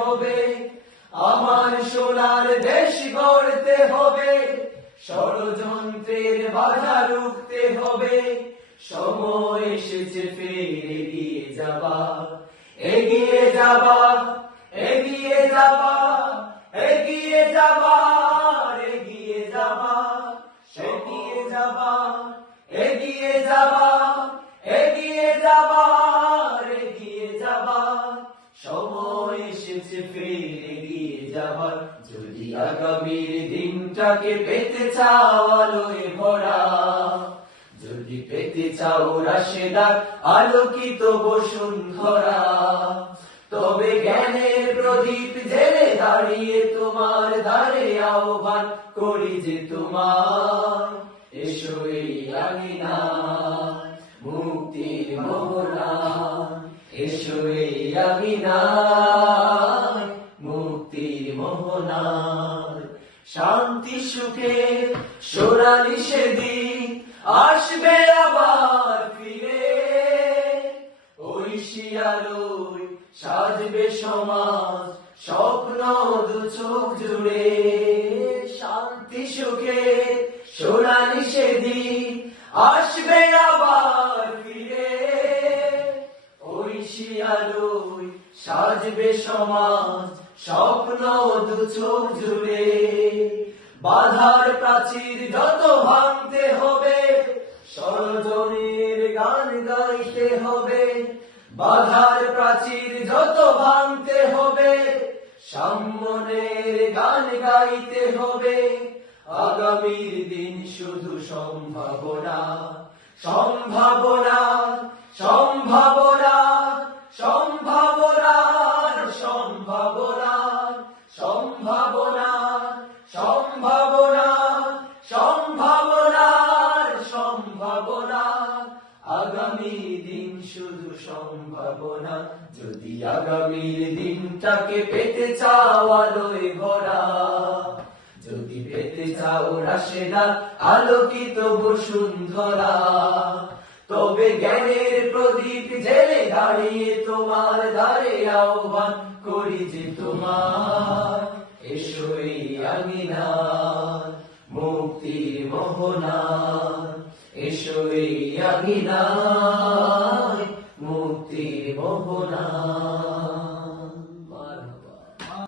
হবে, আমার সোনার দেশ গড়তে হবে, ষড়যন্ত্রের বাধা রুখতে হবে, সময় এসেছে ফের এগিয়ে যাবা, এগিয়ে যাবা, এগিয়ে যাবা, এগিয়ে যাবা, এগিয়ে যাবা, এগিয়ে যাবা, এগিয়ে যাবা, এগিয়ে যাবা, এগিয়ে যাবা, সময় এসেছে ফের এগিয়ে যাবার। যদি আগামীর দিনটাকে পেতে চাও আলোয় ভরা, যদি পেতে চাও রাশেদার আলোকিত বসুন্ধরা, তবে জ্ঞানের প্রদীপ জেলে দাঁড়িয়ে তোমার দ্বারে আহ্বান করি যে তোমার, এসো এই আঙিনা মুক্তির মোহনা, এসো এই আঙিনা মুক্তির মোহনা। শান্তি সুখে সোনালি সেদিন আসবে আবার ফিরে, ওই শিয়ালোয় সাজবে সমাজ স্বপ্ন দু চোখ জুড়ে। শান্তি সুখে সোনালি সেদিন আসবে আবার ফিরে, ওই শিয়ালোয় সাজবে সমাজ স্বপ্ন দু চোখ জুড়ে। বাধার প্রাচীর যত ভাঙতে হবে, ষড়যন্ত্রের গান গাইতে হবে, বাধার প্রাচীর যত ভাঙতে হবে, সাম্যের গান গাইতে হবে। আগামীর দিন শুধু সম্ভাবনা, সম্ভাবনা, সম্ভাবনা, সম্ভাবনা, সম্ভাবনা, সম্ভাবনা, সম্ভাবনা, সম্ভাবনা, সম্ভাবনা। আগামী দিন শুধু সম্ভাবনা। যদি আগামীর দিনটাকে পেতে চাও আলোয় ভরা, যদি পেতে চাও রাশেদার আলোকিত বসুন্ধরা, তবে জ্ঞানের প্রদীপ জেলে দাঁড়িয়ে তোমার দ্বারে আহ্বান করি যে তোমার, এসো এই আঙিনা মুক্তির মোহনা, এসো এই আঙিনা